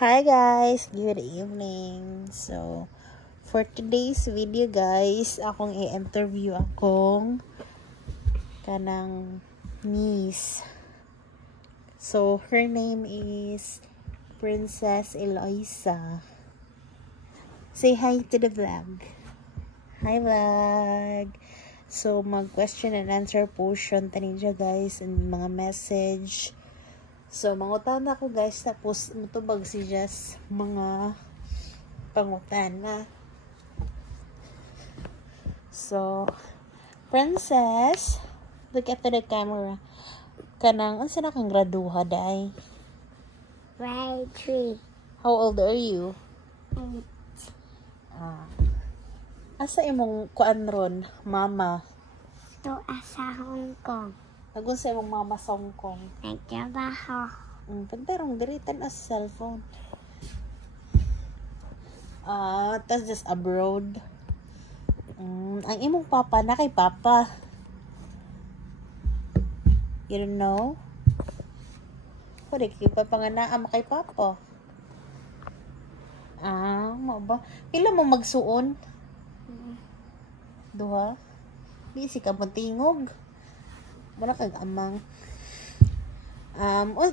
Hi guys, good evening. So, for today's video guys, akong i-interview akong kanang niece. So, her name is Princess Eloisa. Say hi to the vlog. Hi vlog. So, mag-question and answer portion taninja guys and mga message. So, mangutan ako guys, tapos matubag si Jess mga pangutana. So, Princess, look at the camera. Kanang, ansa na kang graduha, day? Grade 3. How old are you? 8. Asa imong kuan ron, mama? To sa Hong Kong. Nagun sa imong mama sa Hong Kong. Nagtrabaho. Pagtarong diritan as cellphone. That's just abroad. Ang imong papa na kay papa. You don't know? Pwede kay papa nga naa kay papa. Mo ba? Pila mo magsuon? Duha? Di si ka matingog. Wala kang amang.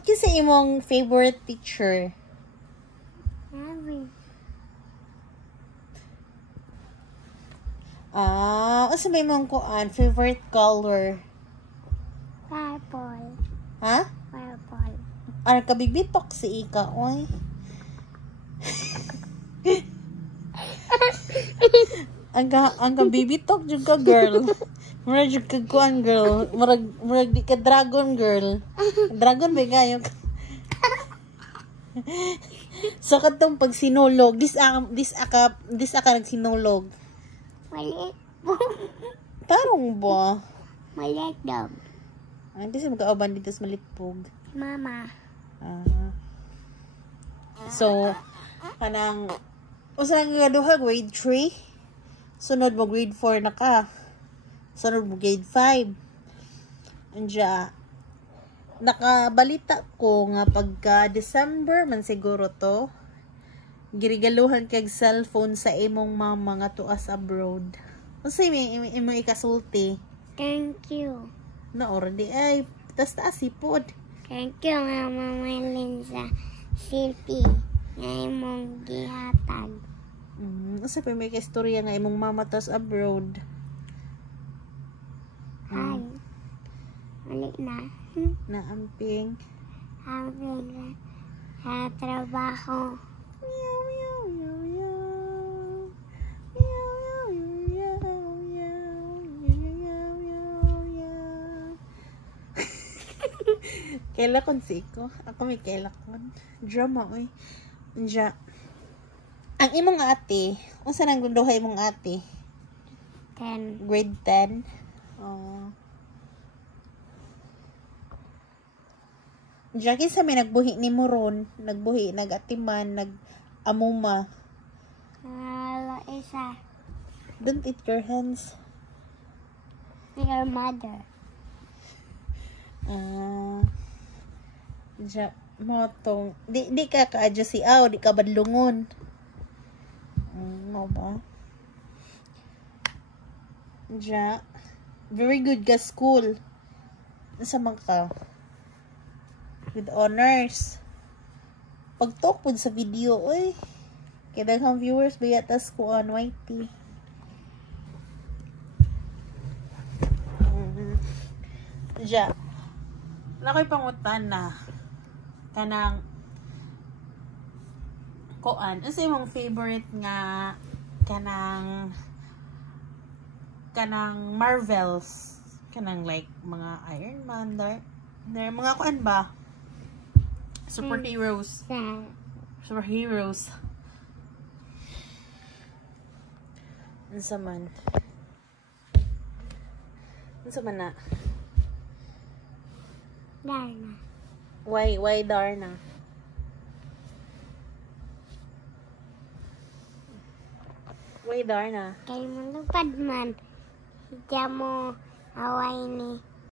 Kasi imong favorite teacher? Mami. Asa may imong kuan favorite color? Purple. Ha? Purple. Kabibitok si Ika, oy. ang kabibitok jud ka girl. Murag jud ka kuan girl. Murag di ka dragon girl. Dragon ba gayo? So katong pag sinulog, this aka nagsinulog. Maliit. Tarong ba? Maliit daw. Hindi sa magkauban dito sa malitpog. Mama. So, kanang usa nga duha grade 3. Sunod mo grade 4 na ka. Sunod mo grade 5. Anja nakabalita ko nga pagka December man siguro to, girigaluhan kag cellphone sa imong mama nga tuas abroad. Unsay imong ikasulti? Thank you. Na already ay taas sipod. Thank you, Mama Marlene, sa silpi nga imong gihatag. Usa pa may istorya nga imong mama tuas abroad. Ay. Mali na. Naamping. Amin sa trabaho. Meow, meow, meow, meow. Meow, meow, meow, meow. Meow, meow, meow. Kailakon si Iko. Ako may kailakon. Drama, oy. Anja. Ang imong ate, unsa nang gunduhay imong ate? 10. Grade 10. Jackie sa may nagbuhi ni Moron, nagbuhi, nagatiman, nag-amuma. Isa. Don't eat your hands. Your mother. Motong, di ka kaadyo si Aw, di ka badlungon. Mo ba? Very good ka school. Nasa man ka? With honors. Pag-talk po sa video, oy. Kaya daghang viewers, bayatas ko on YT. Nakoy pangutan na. Kanang kuan. Ano imong favorite nga kanang Marvels? Kanang like mga Iron Man, mga kuan ba? Superheroes. Superheroes. Unsa man na? Darna. Why Darna? Why Darna? Kay malupad man. Hidya mo away ni